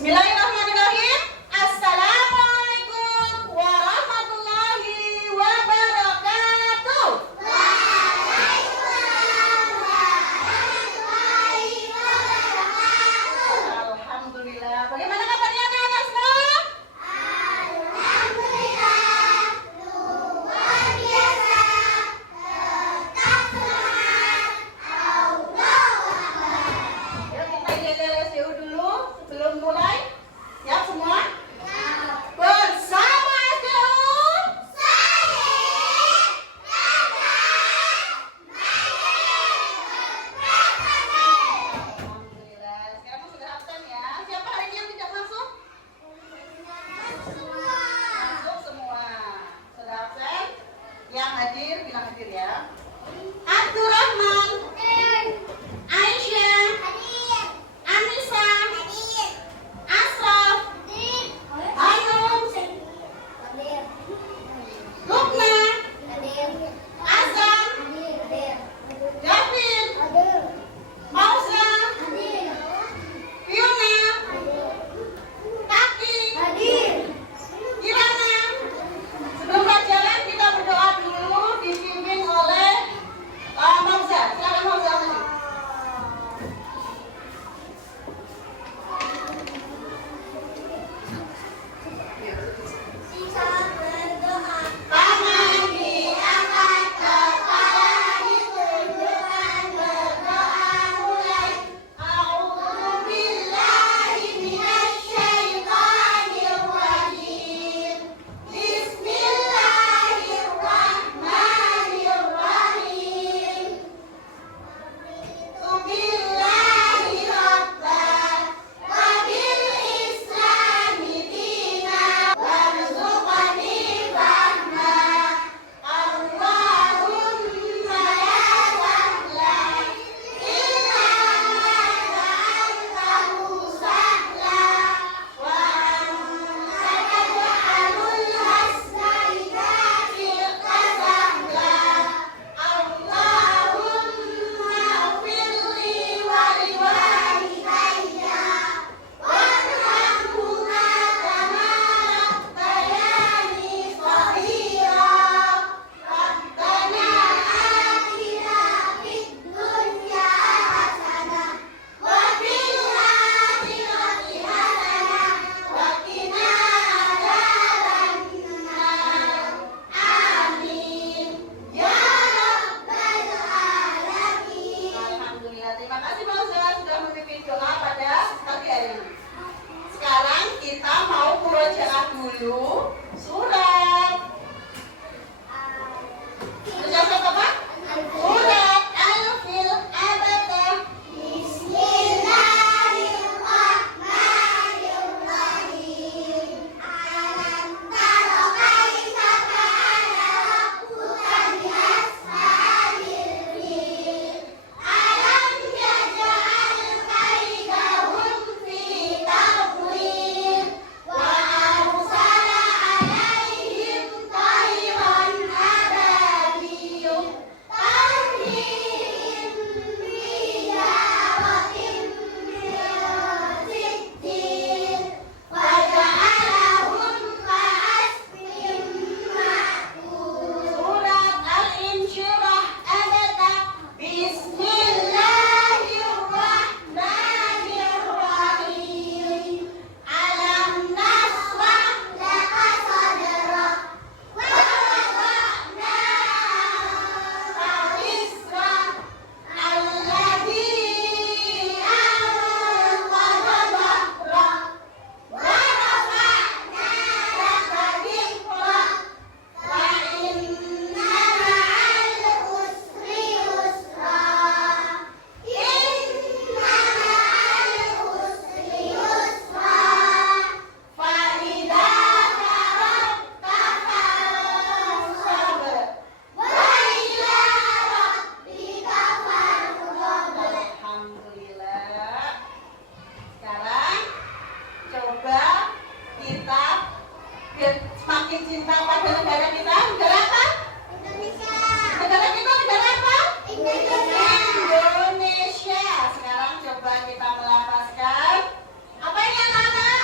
Bismillahirrahmanirrahim. Assalamualaikum warahmatullahi wabarakatuh. Waalaikumsalam warahmatullahi wabarakatuh. Alhamdulillah. Bagaimana kabarnya anak-anak semua? Alhamdulillah, luar biasa. Tetap semangat. Allahu Akbar. Yuk kita IDLSU dulu sebelum mulai. Siap semua? Bersama SDU. Alhamdulillah. Sekarang sudah absen ya. Siapa hari ini yang tidak masuk? Masuk semua. Sudah absen? Yang hadir bilang hadir ya. Abdurrahman, Aisyah, Anissa, Asraf, Ainun, Lukna, Azam, David, Mausla, Fiona, Taki, Kirana. Sebelum pelajaran kita berdoa dulu dipimpin oleh Mauza. Silakan Mauza. Sisa berdoa. Tangan Diangkat, kepala ditundukkan, berdoa mulai. A'udzubillahi minasyaitonir rajim. Bismillahirrahmanirrahim. Billahi rabban wa bil islami dina warzuqni fahma. Allahumma la sahla illa ma ja'altahu sahla wa anta taj'alul hasna idza shi'ta sahla. Allahumma ighfirli wa liwalidayya warhamhuma kama rabbayani shaghira. Rabbana atina fid dunya hasanah wa fil akhirati hasanah wa qina adzabannar. Amin ya rabbal alamin. Alhamdulillah. Terima kasih Mauza sudah memimpin doa pada pagi hari ini. Sekarang kita mau murojaah dulu surat. Surat apa? Surat Al-Fil Abata. Bismillahirrahmanirrahim. Alam tara kaifa fa'ala rabbuka bi ashabil fil. Alam yaj'al kaidahum fi tadlil wa arsala 'alaihim tayran ababil tarmihim bijaratin min sijil wa ja'alahum ka'asfin ma'kul. Surat Al-Insyirah Abata. Bismillahirrahmanirrahim. Alam nasrah laka sadrak wa wada'na wisrak alladhi anqadha dhahrak wa rafa'na laka dhikrak fa inna ma'al usri yusra. Inna ma'al usri yusra. Fa idza faragta fansab wa ila rabbika farghab. Alhamdulillah. Sekarang coba kita biar semakin cinta pada negara kita. Negara apa? Indonesia. Negara kita negara apa? Indonesia. Indonesia. Sekarang coba kita melafazkan apa ini anak-anak?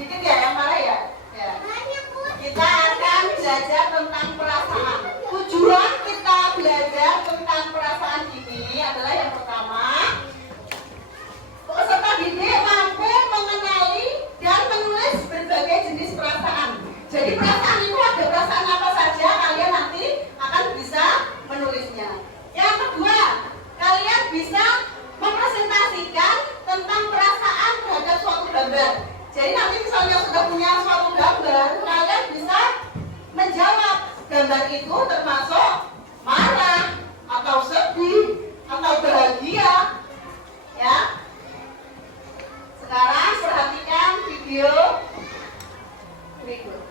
sedikit ya yang mana ya? Ya. Kita akan belajar tentang perasaan. Tujuan kita belajar tentang perasaan ini adalah yang pertama, peserta didik mampu mengenali dan menulis berbagai jenis perasaan. Jadi perasaan itu ada perasaan apa saja, kalian nanti akan bisa menulisnya. Yang kedua, kalian bisa mempresentasikan tentang perasaan terhadap suatu gambar. Jadi nanti misalnya sudah punya suatu gambar, kalian bisa menjawab gambar itu termasuk marah atau sedih atau bahagia. Ya. Sekarang perhatikan video berikut.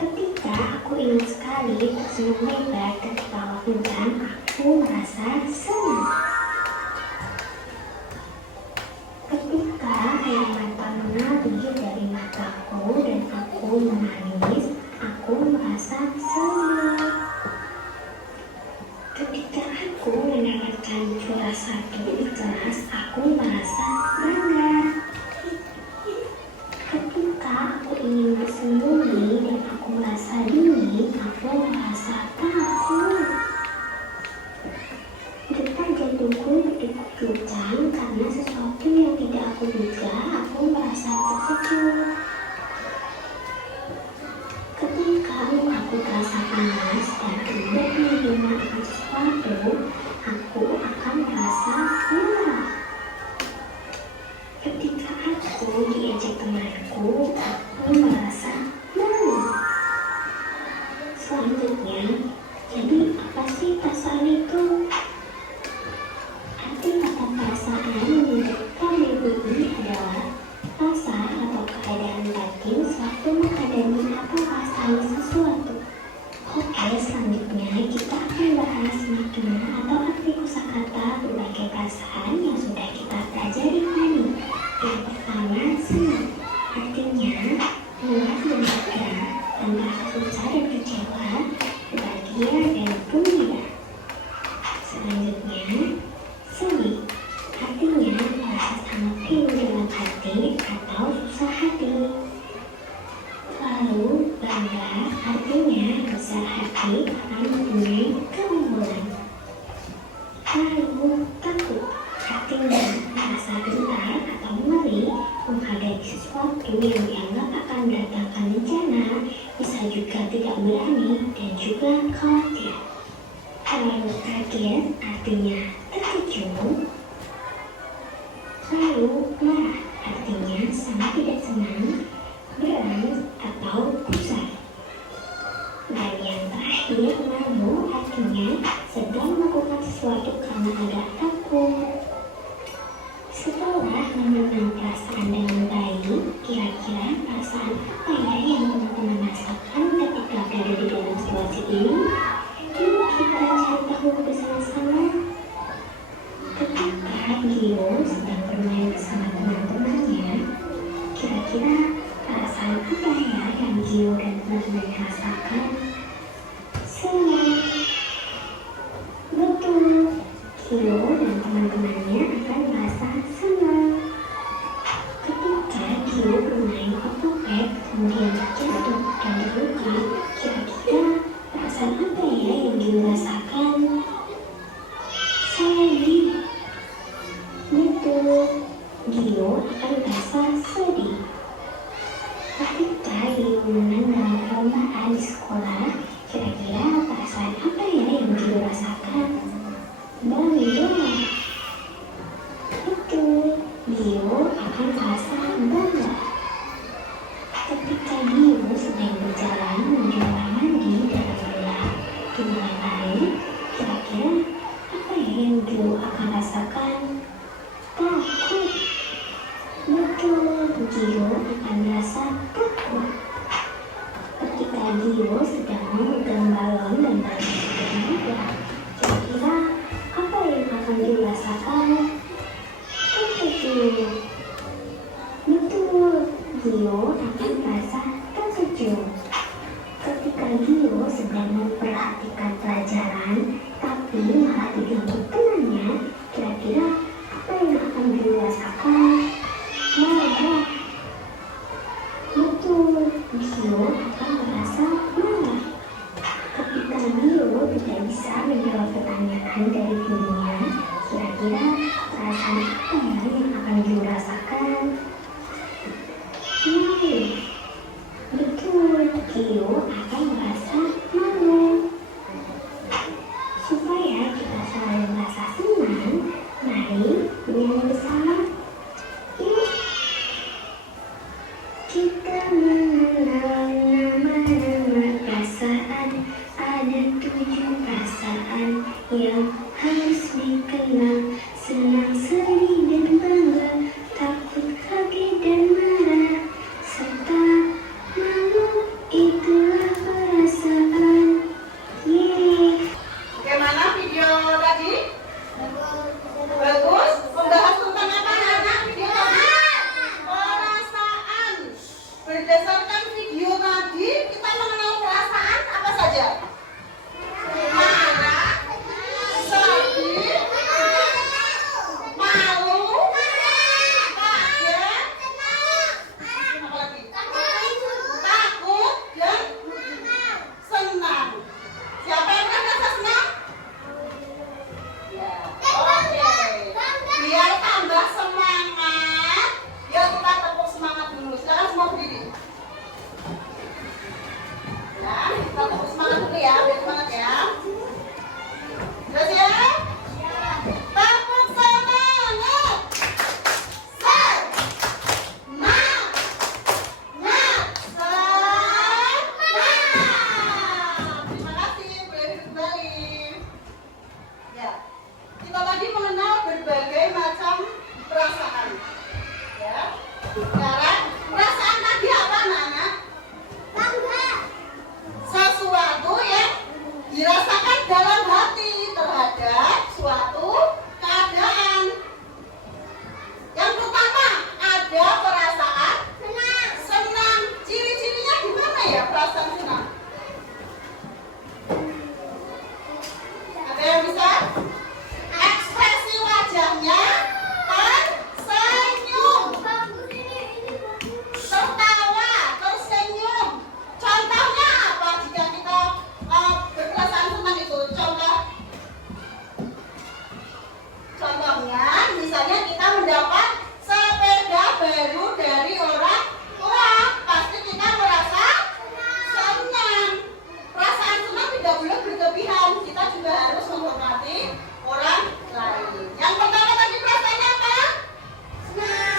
Ketika aku ingat sekali tersenyum lebar dan ketawa kencang, aku merasa senang. Ketika air mata mengalir dari mataku dan aku menangis, aku merasa senang. Ketika aku mendapatkan juara 1 di kelas, aku merasa bangga. Ketika aku ingin bersembunyi dan aku merasa dingin, aku merasa takut. Detak jantungku berdegup kencang karena sesuatu yang tidak aku duga, aku merasa terkejut. Ketika aku terasa panas dan tidak menerima sesuatu, aku akan merasa marah. Ketika aku diajak temanku, aku merasa malu. Selanjutnya, jadi apa sih perasaan itu? Arti kata perasaan menurut KBBI adalah rasa atau keadaan batin suatu menghadapi atau merasai sesuatu. Oke, selanjutnya kita akan bahas makna atau arti kosakata berbagai perasaan yang sudah kita pelajari tadi. Yang pertama, senang. Artinya mudah dan bergerak tanpa susah dan kecewa, bahagia dan gembira. Selanjutnya, sedih. Artinya merasa sangat pilu dalam hati atau susah hati. Lalu bangga, artinya besar hati akan mempunyai keunggulan. Lalu takut, artinya merasa gentar atau ngeri menghadapi sesuatu yang dianggap akan mendatangkan bencana, bisa juga tidak berani dan juga khawatir. Lalu kaget, artinya terkejut. Lalu marah, artinya sangat tidak senang, berat atau gusar. Dan yang terakhir, malu, artinya sedang melakukan sesuatu karena agak takut. Setelah mengenal perasaan dengan baik, kira-kira perasaan apa ya yang teman-teman rasakan ketika berada di dalam situasi ini? Yuk kita cari tahu bersama-sama. Ketika Gio sedang bermain bersama teman-temannya, kira-kira perasaan apa ya yang Gio dan teman-temannya rasakan? Senang. Betul, Gio dan teman-temannya akan merasa senang. Ketika Gio bermain otopet kemudian terjatuh dan terluka, kira-kira perasaan apa ya yang Gio rasakan? Sedih. Betul, Gio akan merasa sedih. Ketika Gio menang dalam perlombaan di sekolah, kira-kira perasaan apa ya yang Gio rasakan? Bangga. Betul, Gio akan merasa bangga. Ketika Gio sedang berjalan menuju kamar mandi dalam gelap di malam hari, kira-kira apa ya yang Gio akan rasakan? Takut. Betul, Gio akan merasa takut. Ketika Gio sedang memegang balon dan balon juga, kira-kira apa yang akan Gio rasakan? Terkejut. Betul, Gio akan merasa terkejut. Ketika Gio sedang memperhatikan pelajaran, tapi malah diganggu temannya, kira-kira apa yang akan Gio rasakan? you rasakan? Malu. Betul, Gio akan merasa malu. Supaya kita selalu merasa senang, mari menyanyi bersama. Yuk. Kita mengenal nama-nama perasaan. Ada 7 perasaan yang harus dikenal. Senang, sedih, dan bangga. Takut, kaget, dan marah. Serta malu, itulah perasaan. Yeay. Bagaimana video tadi? Bagus. Membahas tentang apa anak video tadi? Perasaan. Berdasarkan video tadi, kita mengenal perasaan apa saja? Marah, sedih, malu, kaget, apa lagi? Takut dan senang. Siapa yang merasa senang? Ya, oke. Biar tambah semangat, yuk kita tepuk semangat dulu. Silakan semua berdiri. Ya, kita tepuk semangat dulu ya, biar semangat ya. Sudah siap? Tepuk semangat. Terima kasih, boleh duduk kembali. Ya, kita tadi mengenal berbagai macam perasaan. Ya, sekarang perasaan tadi apa, anak-anak? Sesuatu yang dirasakan dalam hati terhadap suatu keadaan. Yang pertama ada perasaan senang. Ciri-cirinya gimana ya perasaan senang? Ada yang bisa? Ekspresi wajahnya tersenyum, tertawa, tersenyum. Contohnya apa jika kita berperasaan senang itu? Contohnya, misalnya kita mendapat sepeda baru dari orang tua, pasti kita merasa senang. Perasaan senang tidak boleh berlebihan. Kita juga harus menghormati orang lain. Yang pertama tadi perasaan apa?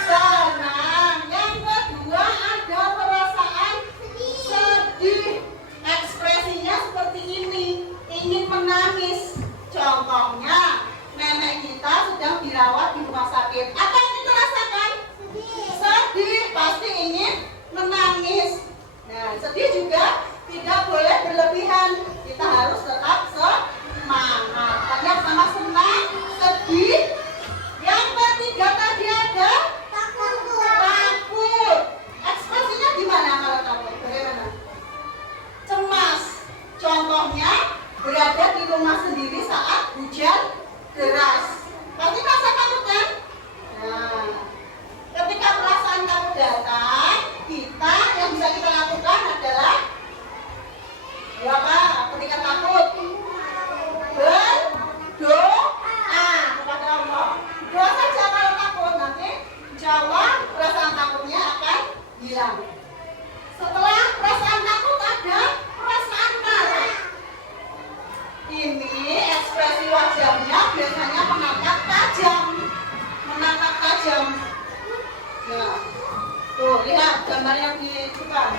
Senang. Yang kedua ada perasaan sedih. Ekspresinya seperti ini, ingin menangis. Contohnya, nenek kita sedang dirawat di rumah sakit. Apa yang kita rasakan? Sedih, pasti ingin menangis. Nah, sedih juga tidak boleh berlebihan. Kita harus tetap semangat. Tadi yang sama senang, sedih. Yang ketiga tadi ada takut. Ekspresinya gimana kalau takut? Bagaimana? Cemas. Contohnya berada di rumah sendiri saat hujan deras. Pasti merasa takut kan? Nah, ketika perasaan takut datang, kita yang bisa kita lakukan adalah apa? Ketika takut berdoa kepada Allah. Doa saja kalau takut, nanti insya Allah perasaan takutnya akan hilang. Setelah perasaan takut ada perasaan marah. Ini ekspresi wajahnya biasanya menatap tajam. Nah, tuh lihat gambar yang di depan.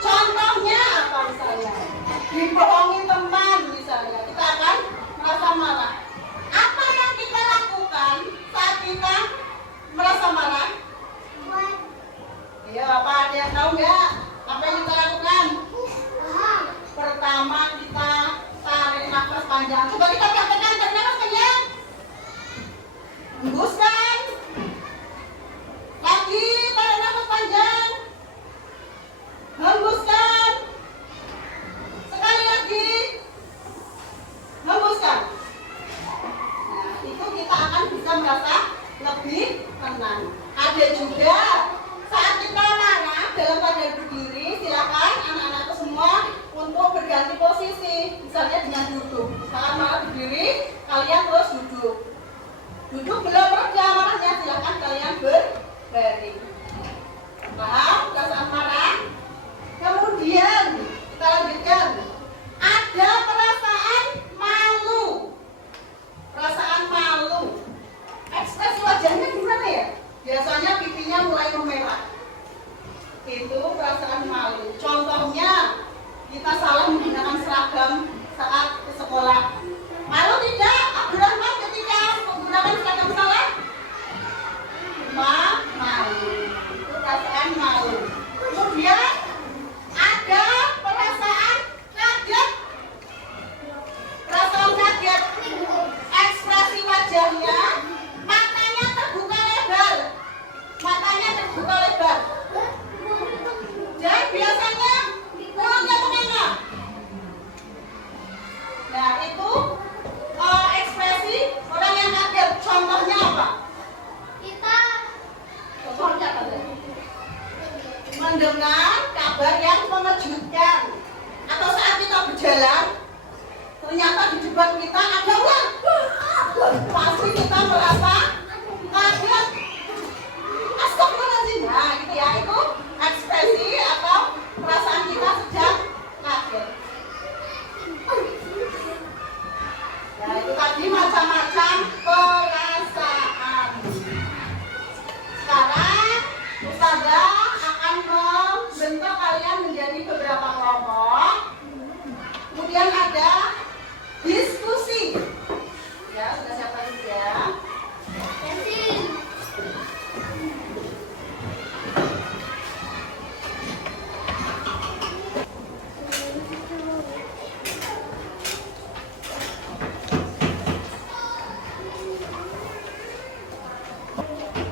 Contohnya apa misalnya? Dibohongi teman misalnya, kita akan merasa marah. Apa yang kita lakukan saat kita merasa marah? Iya, apa ada yang tahu nggak? Apa yang kita lakukan? Pertama kita tarik nafas panjang. Coba kita praktekkan, tarik nafas panjang. Hembuskan. Lagi tarik nafas panjang. Hembuskan. Sekali lagi. Hembuskan. Nah, itu kita akan bisa merasa lebih tenang. Ada juga saat kita marah dalam keadaan berdiri, silakan anak-anakku semua untuk berganti posisi. Misalnya dengan duduk. Misalkan marah berdiri, kalian terus duduk. Duduk belum reda marahnya, silakan kalian Biasanya pipinya mulai memerah. Itu perasaan malu. Contohnya, kita salah menggunakan seragam saat ke sekolah. Malu tidak, Abdurrahman, ketika menggunakan seragam salah? Malu. Itu perasaan malu. Kemudian ada perasaan kaget. Perasaan kaget, ekspresi wajahnya, matanya terbuka lebar. Dan biasanya mulutnya kemana? Nah, itu ekspresi orang yang kaget. Contohnya apa? Contohnya apa? Mendengar kabar yang mengejutkan. Atau saat kita berjalan, ternyata di depan kita ada ular. Pasti kita merasa kaget. Astagfirullahaladzim. Nah, gitu ya, itu ekspresi atau perasaan kita sedang kaget. Nah, itu tadi macam-macam perasaan. Sekarang Ustazah akan membentuk kalian menjadi beberapa kelompok. Kemudian ada diskusi. Ya, sudah siapa dulu ya?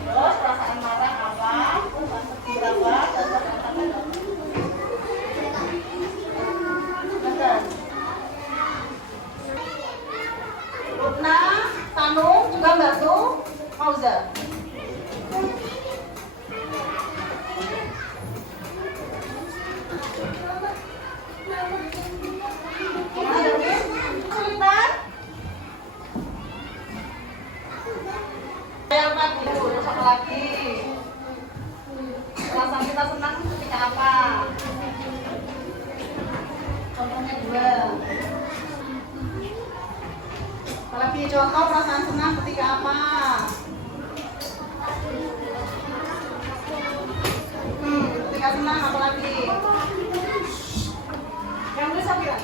Terus perasaan marah apa? Berapa? Rukna, Tanung, juga Mbak Su, Fauza. Kesulitan? Yang tadi dulu, siapa lagi? Perasaan kita senang ketika apa? Contohnya dua. Apalagi contoh perasaan senang ketika apa? Ketika senang apa lagi? Yang tulis apa ya?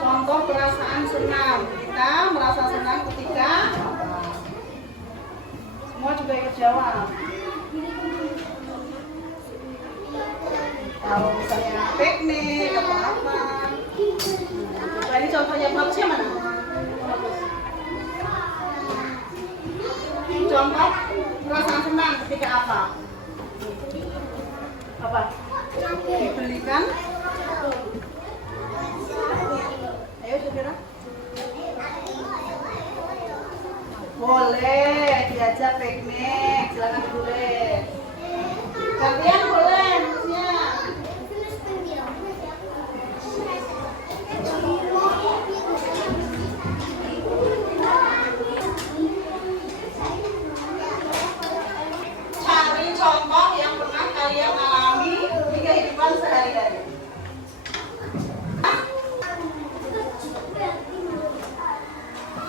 Contoh perasaan senang. Kita merasa senang ketika semua juga ikut jawab. Kalau misalnya piknik atau apa. Coba ini contohnya bagusnya mana? Bagus. Contoh perasaan senang ketika apa? Apa? Dibelikan. Ayo Syukira. Boleh diajak piknik, silakan boleh. Gantian boleh, harusnya. Cari contoh yang pernah kalian alami di kehidupan sehari-hari.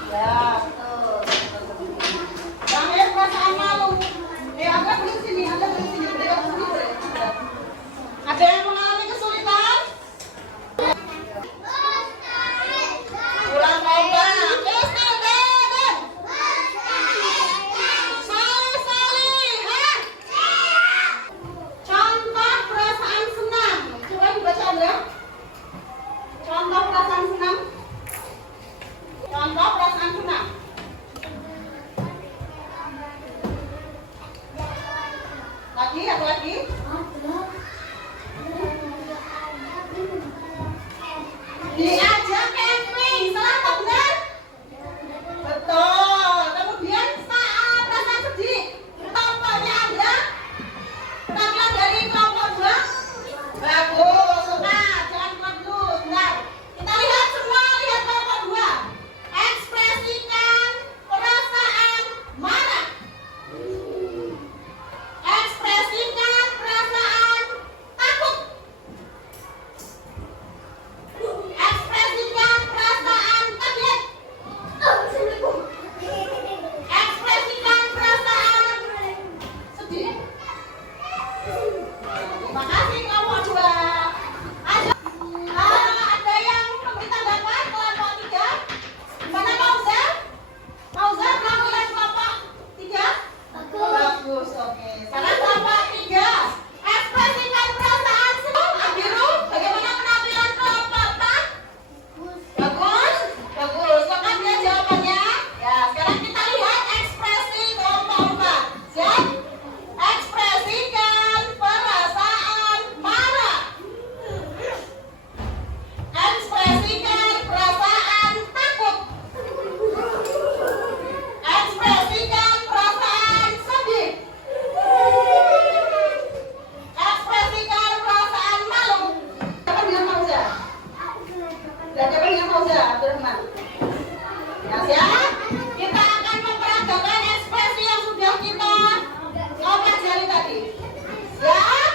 Ya, betul. Yang perasaan malu. Anda beli sini, Anda beli sini. Mereka sendiri. dengan Fauza Abdurrahman. Nah, siap? Kita akan memperagakan ekspresi yang sudah kita pelajari tadi. Siap?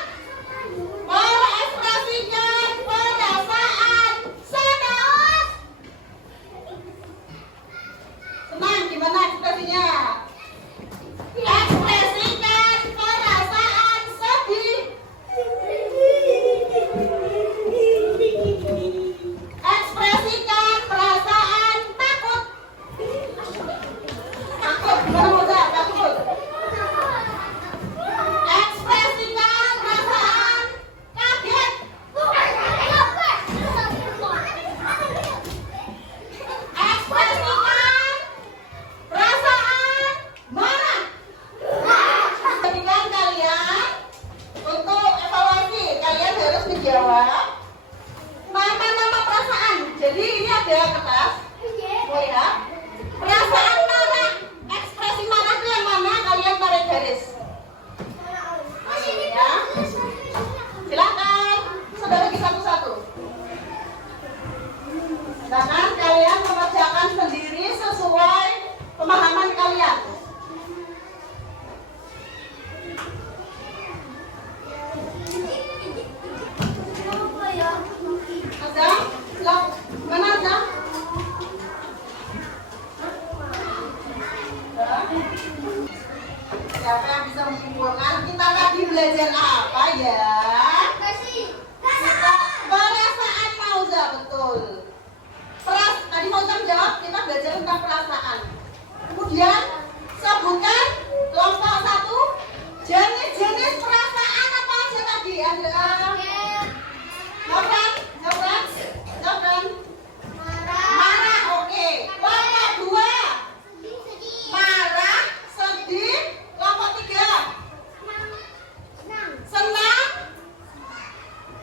Mengekspresikan perasaan senang. Senang gimana ekspresinya? Ekspresikan perasaan sedih. Ekspresikan perasaan takut. Takut gimana Moza? Takut. Ekspresikan perasaan kaget. Ekspresikan perasaan marah. Jadikan kalian untuk evaluasi, kalian harus menjawab nama-nama perasaan. Jadi ini ada kertas. Oh ya. Perasaan marah, ekspresi marah itu yang mana? Kalian tarik garis. Ya. Silakan. Sudah lagi satu-satu. Silakan kalian mengerjakan sendiri sesuai pemahaman kalian. Ada? Mana ada? Siapa yang bisa menyimpulkan kita tadi belajar apa ya? Perasaan Fauza, betul. Tadi Fauza menjawab kita belajar tentang perasaan. Kemudian sebutkan kelompok 1 jenis-jenis perasaan apa aja tadi? Ada Jawabkan. Marah, oke. Kelompok 2 marah, sedih. Kelompok 3 senang.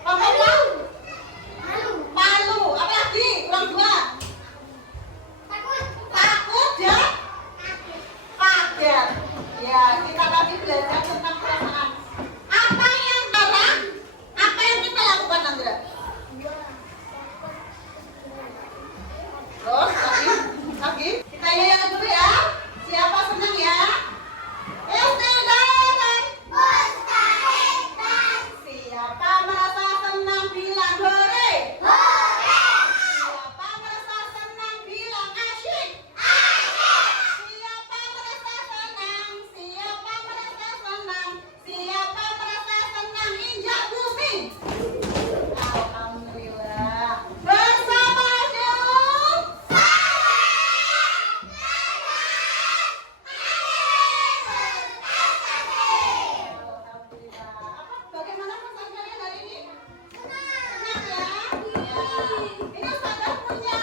Kelompok 4 malu. Apa lagi? Kurang 2. Takut dan kaget. Ya, kita tadi belajar tentang perasaan. Apa yang marah? Apa yang kita lakukan, Andra? Terus lagi kita lihat dulu ya. Siapa senang ya? Istiqomah. Siapa merasa senang bilang hore. Siapa merasa senang bilang asyik. Siapa merasa senang? Siapa merasa senang? Siapa merasa senang injak bumi? Alhamdulillah. Bersama dong. Alhamdulillah. Bagaimana perasaan kalian hari ini? Senang ya? Ya. Ini Ustazah punya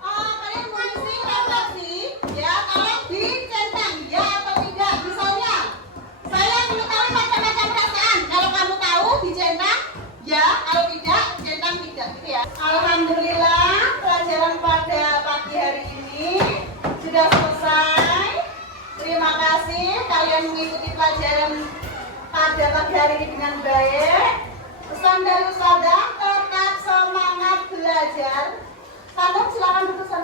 kalian mengisi refleksi ya, kalau dicentang ya atau tidak. Misalnya saya mengetahui macam-macam perasaan. Kalau kamu tahu dicentang ya, kalau tidak centang tidak gitu ya. Alhamdulillah pelajaran pada pagi hari ini sudah selesai. Terima kasih kalian mengikuti pelajaran pada pagi hari ini dengan baik. Pesan dari Ustazah, tetap semangat belajar. Salam, silakan duduk sana.